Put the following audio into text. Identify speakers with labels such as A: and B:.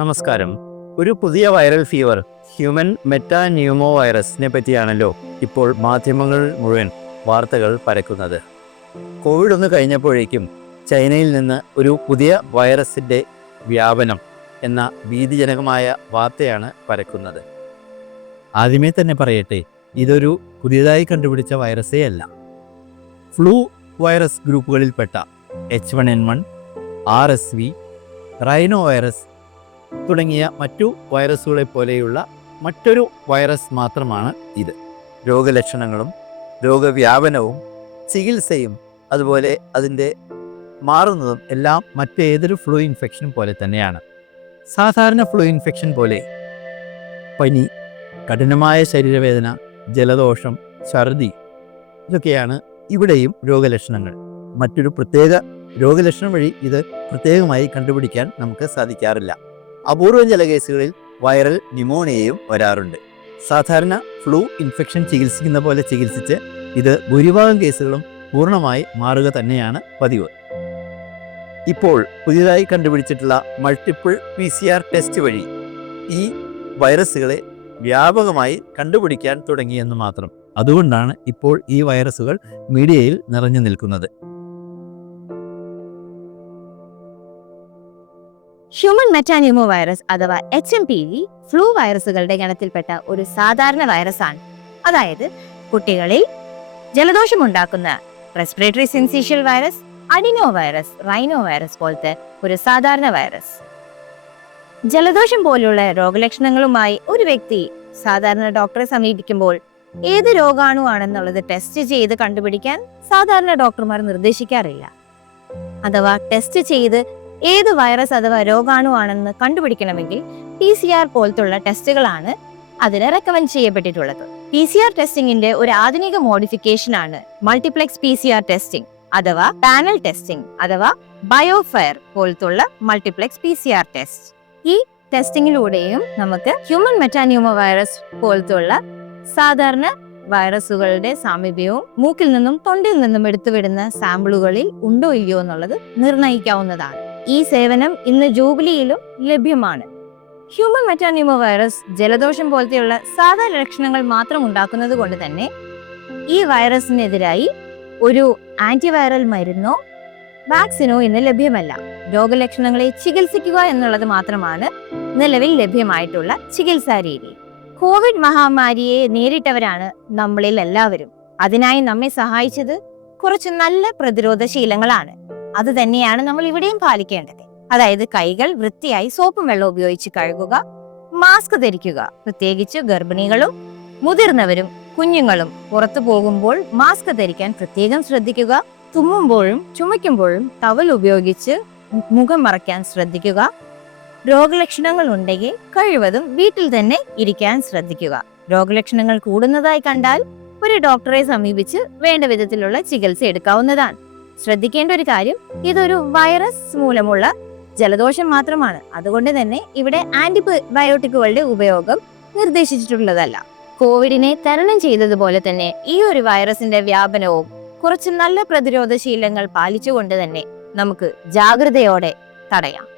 A: നമസ്കാരം. ഒരു പുതിയ viral fever human meta pneumo വൈറസിനെ പറ്റിയാണല്ലോ ഇപ്പോൾ മാധ്യമങ്ങൾ മുഴുവൻ വാർത്തകൾ പരക്കുന്നത്. കോവിഡ് ഒന്ന് കഴിഞ്ഞപ്പോഴേക്കും ചൈനയിൽ നിന്ന് ഒരു പുതിയ വൈറസിന്റെ വ്യാപനം എന്ന ഭീതിജനകമായ വാർത്തയാണ് പരക്കുന്നത്. ആദ്യമേ തന്നെ പറയട്ടെ ഇതൊരു പുതിയതായി കണ്ടുപിടിച്ച വൈറസേ അല്ല. Flu virus ഗ്രൂപ്പുകളിൽപ്പെട്ട H one N one R S V rhino virus തുടങ്ങിയ മറ്റു വൈറസുകളെ പോലെയുള്ള മറ്റൊരു വൈറസ് മാത്രമാണ് ഇത്. രോഗലക്ഷണങ്ങളും രോഗവ്യാപനവും ചികിത്സയും അതുപോലെ അതിന്റെ മാറുന്നതും എല്ലാം മറ്റേതൊരു ഫ്ലൂ ഇൻഫെക്ഷനും പോലെ തന്നെയാണ്. സാധാരണ ഫ്ലൂ ഇൻഫെക്ഷൻ പോലെ പനി കഠിനമായ ശരീരവേദന ജലദോഷം ഛർദി ഇതൊക്കെയാണ് ഇവിടെയും രോഗലക്ഷണങ്ങൾ. മറ്റൊരു പ്രത്യേക രോഗലക്ഷണം വഴി ഇത് പ്രത്യേകമായി കണ്ടുപിടിക്കാൻ നമുക്ക് സാധിക്കാറില്ല. അപൂർവം ചില കേസുകളിൽ വൈറൽ ന്യൂമോണിയയും വരാറുണ്ട്. സാധാരണ ഫ്ലൂ ഇൻഫെക്ഷൻ ചികിത്സിക്കുന്ന പോലെ ചികിത്സിച്ച് ഇത് ഭൂരിഭാഗം കേസുകളും പൂർണമായി മാറുക തന്നെയാണ് പതിവ്. ഇപ്പോൾ പുതിയതായി കണ്ടുപിടിച്ചിട്ടുള്ള multiple P C R test വഴി ഈ വൈറസുകളെ വ്യാപകമായി കണ്ടുപിടിക്കാൻ തുടങ്ങിയെന്ന് മാത്രം. അതുകൊണ്ടാണ് ഇപ്പോൾ ഈ വൈറസുകൾ മീഡിയയിൽ നിറഞ്ഞു നിൽക്കുന്നത്.
B: ഹ്യൂമൻ മെറ്റാനിയമോ വൈറസ് അഥവാ H M P V flu വൈറസുകളുടെ ഗണത്തിൽപ്പെട്ട ഒരു സാധാരണ വൈറസാണ് അതായത് കുട്ടികളിൽ ജലദോഷം ഉണ്ടാക്കുന്ന respiratory syncytial virus adeno virus rhino virus പോലത്തെ ഒരു സാധാരണ വൈറസ് ജലദോഷം പോലുള്ള രോഗലക്ഷണങ്ങളുമായി ഒരു വ്യക്തി സാധാരണ ഡോക്ടറെ സമീപിക്കുമ്പോൾ ഏത് രോഗാണു ആണെന്നുള്ളത് ടെസ്റ്റ് ചെയ്ത് കണ്ടുപിടിക്കാൻ സാധാരണ ഡോക്ടർമാർ നിർദ്ദേശിക്കാറില്ല. അഥവാ ടെസ്റ്റ് ചെയ്ത് ഏത് വൈറസ് അഥവാ രോഗാണുവാണെന്ന് കണ്ടുപിടിക്കണമെങ്കിൽ പി സി ആർ പോലത്തുള്ള ടെസ്റ്റുകളാണ് അതിന് റെക്കമെൻഡ് ചെയ്യപ്പെട്ടിട്ടുള്ളത്. പി സി ആർ ടെസ്റ്റിംഗിന്റെ ഒരു ആധുനിക മോഡിഫിക്കേഷൻ ആണ് multiplex P C R testing അഥവാ പാനൽ ടെസ്റ്റിംഗ് അഥവാ ബയോഫയർ പോലത്തുള്ള multiplex P C R test ഈ ടെസ്റ്റിംഗിലൂടെയും നമുക്ക് ഹ്യൂമൻ മെറ്റാനിയോമ വൈറസ് പോലത്തുള്ള സാധാരണ വൈറസുകളുടെ സാമീപ്യവും മൂക്കിൽ നിന്നും തൊണ്ടിൽ നിന്നും എടുത്തുവിടുന്ന സാമ്പിളുകളിൽ ഉണ്ടോ ഇല്ലയോ എന്നുള്ളത് നിർണയിക്കാവുന്നതാണ്. ഈ സേവനം ഇന്ന് ജൂബിലിയിലും ലഭ്യമാണ്. ഹ്യൂമൻ മെറ്റാന്യൂമോ വൈറസ് ജലദോഷം പോലത്തെയുള്ള സാധാരണ ലക്ഷണങ്ങൾ മാത്രം ഉണ്ടാക്കുന്നത് കൊണ്ട് തന്നെ ഈ വൈറസിനെതിരായി ഒരു ആന്റിവൈറൽ മരുന്നോ വാക്സിനോ ഇന്ന് ലഭ്യമല്ല. രോഗലക്ഷണങ്ങളെ ചികിത്സിക്കുക എന്നുള്ളത് മാത്രമാണ് നിലവിൽ ലഭ്യമായിട്ടുള്ള ചികിത്സാ രീതി. കോവിഡ് മഹാമാരിയെ നേരിട്ടവരാണ് നമ്മളിൽ എല്ലാവരും. അതിനായി നമ്മെ സഹായിച്ചത് കുറച്ച് നല്ല പ്രതിരോധ ശീലങ്ങളാണ് അത് തന്നെയാണ് നമ്മൾ ഇവിടെയും പാലിക്കേണ്ടത്. അതായത് കൈകൾ വൃത്തിയായി സോപ്പും വെള്ളവും ഉപയോഗിച്ച് കഴുകുക മാസ്ക് ധരിക്കുക. പ്രത്യേകിച്ച് ഗർഭിണികളും മുതിർന്നവരും കുഞ്ഞുങ്ങളും പുറത്തു പോകുമ്പോൾ മാസ്ക് ധരിക്കാൻ പ്രത്യേകം ശ്രദ്ധിക്കുക. തുമ്മുമ്പോഴും ചുമയ്ക്കുമ്പോഴും ടവൽ ഉപയോഗിച്ച് മുഖം മറയ്ക്കാൻ ശ്രദ്ധിക്കുക. രോഗലക്ഷണങ്ങൾ ഉണ്ടെങ്കിൽ കഴിവതും വീട്ടിൽ തന്നെ ഇരിക്കാൻ ശ്രദ്ധിക്കുക. രോഗലക്ഷണങ്ങൾ കൂടുന്നതായി കണ്ടാൽ ഒരു ഡോക്ടറെ സമീപിച്ച് വേണ്ട വിധത്തിലുള്ള ചികിത്സ എടുക്കാവുന്നതാണ്. ശ്രദ്ധിക്കേണ്ട ഒരു കാര്യം ഇതൊരു വൈറസ് മൂലമുള്ള ജലദോഷം മാത്രമാണ്. അതുകൊണ്ട് തന്നെ ഇവിടെ ആന്റിബയോട്ടിക്കുകളുടെ ഉപയോഗം നിർദ്ദേശിച്ചിട്ടുള്ളതല്ല. കോവിഡിനെ തരണം ചെയ്തതുപോലെ തന്നെ ഈ ഒരു വൈറസിന്റെ വ്യാപനവും കുറച്ച് നല്ല പ്രതിരോധ ശീലങ്ങൾ പാലിച്ചുകൊണ്ട് തന്നെ നമുക്ക് ജാഗ്രതയോടെ തടയാം.